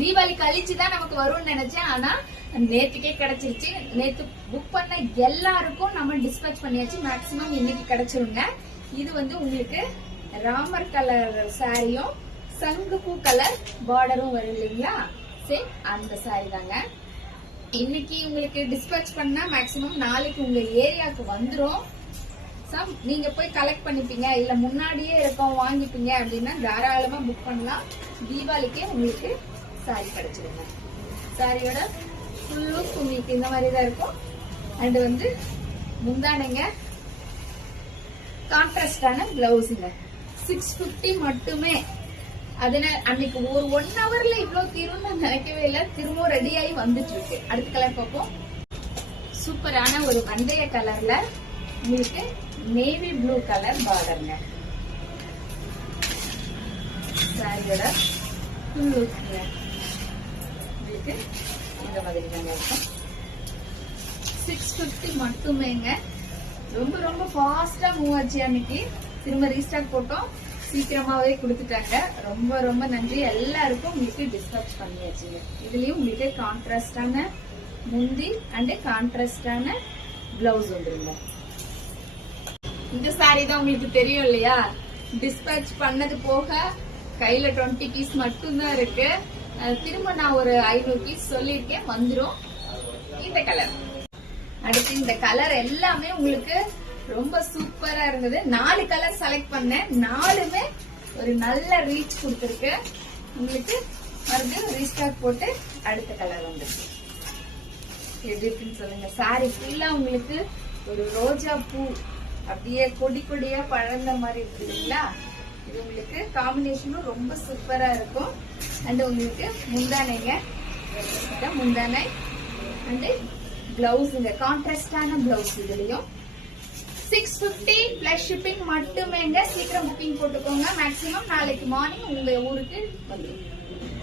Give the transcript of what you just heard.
தீபாவளி கழிச்சுதான் நமக்கு வரும்னு நினைச்சேன். ஆனா நேத்துக்கே கிடைச்சிருச்சு. நேத்து புக் பண்ண எல்லாருக்கும் நம்ம டிஸ்பேச் பண்ணியாச்சு. மேக்சிமம் இன்னைக்கு கிடைச்சிருங்க. இது உங்களுக்கு ராமர் கலர் சாரியும் சங்குப்பூ கலர் பார்டரும் வரும் இல்லைங்களா, சரி அந்த சாரி தாங்க. இன்னைக்கு உங்களுக்கு டிஸ்பேச் பண்ணா மேக்சிமம் நாளைக்கு உங்க ஏரியாவுக்கு வந்துரும். நீங்க போய் கலெக்ட் பண்ணிப்பீங்க, இல்ல முன்னாடியே இருக்கோம் வாங்கிப்பீங்க அப்படின்னா தாராளமா புக் பண்ணலாம். தீபாவளிக்கே உங்களுக்கு சாரி கிடைச்சிருங்க. சாரியோட ஃபுல் லுக் உங்களுக்கு இந்த மாதிரி தான் இருக்கும். அண்ட் முந்தானைங்க கான்ட்ராஸ்டான பிளவுஸுங்க 650 மட்டுமே. அதனால அன்னைக்கு ஒரு 1 ஹவர்ல இவ்வளவு தீரும் நான் நினைக்கவே இல்லை. திரும்ப ரெடி ஆகி வந்துட்டு இருக்கு. அடுத்த கலர் பார்ப்போம். சூப்பரான ஒரு வெந்தய கலர்ல உங்களுக்கு நேவி ப்ளூ கலர் பார்டருங்க. சாரியோட ஃபுல் லுக்ங்க உங்களுக்கு இந்த மாதிரி தாங்க இருக்கும். 650 மட்டுமேங்க. ரொம்ப ரொம்ப ஃபாஸ்டா மூவ் ஆச்சு. அன்னைக்கு திரும்ப ரீஸ்டாக் போட்டோம், சீக்கிரமாவே கொடுத்துட்டாங்க. ரொம்ப ரொம்ப நன்றி எல்லாருக்கும். உங்களுக்கு டிஸ்பேச் பண்ணியாச்சுங்க. இதுலயும் உங்களுக்கு கான்ட்ராஸ்டான முந்தி அண்ட் கான்ட்ராஸ்டான பிளவுஸ் வந்துருங்க. இந்த சாரி தான் உங்களுக்கு தெரியும் இல்லையா, டிஸ்பேச் பண்ணது போக கையில 20 பீஸ் மட்டும்தான் இருக்கு. திரும்ப நான் ஒரு 500 பீஸ் சொல்லிருக்கேன், வந்துரும். இந்த கலர் அடுத்து இந்த கலர் எல்லாமே உங்களுக்கு ரொம்ப சூப்பரா இருந்தது. 4 கலர் செலக்ட் பண்ணேன், 4மே ஒரு நல்ல ரீச் கொடுத்துருக்கு. உங்களுக்கு மறுபடியும் ரீஸ்டாக் போட்டு அடுத்த கலர் வந்துருக்கு. எப்படி இருக்குன்னு சொல்லுங்க. சாரி ஃபுல்லா உங்களுக்கு ஒரு ரோஜா பூ அப்படியே கொடி கொடியா பழந்த மாதிரி இருக்கு இல்லைங்களா. இது உங்களுக்கு காம்பினேஷனும் ரொம்ப சூப்பரா இருக்கும். அண்ட் உங்களுக்கு முந்தானைங்க, முந்தானை அண்ட் பிளவுஸுங்க கான்ட்ராஸ்டான பிளவுஸ். இதுலயும் 650 பிளஸ் ஷிப்பிங் மட்டுமேங்க. சீக்கிரம் புக்கிங் போட்டுக்கோங்க. மேக்சிமம் நாளைக்கு மார்னிங் உங்க ஊருக்கு வந்துடும்.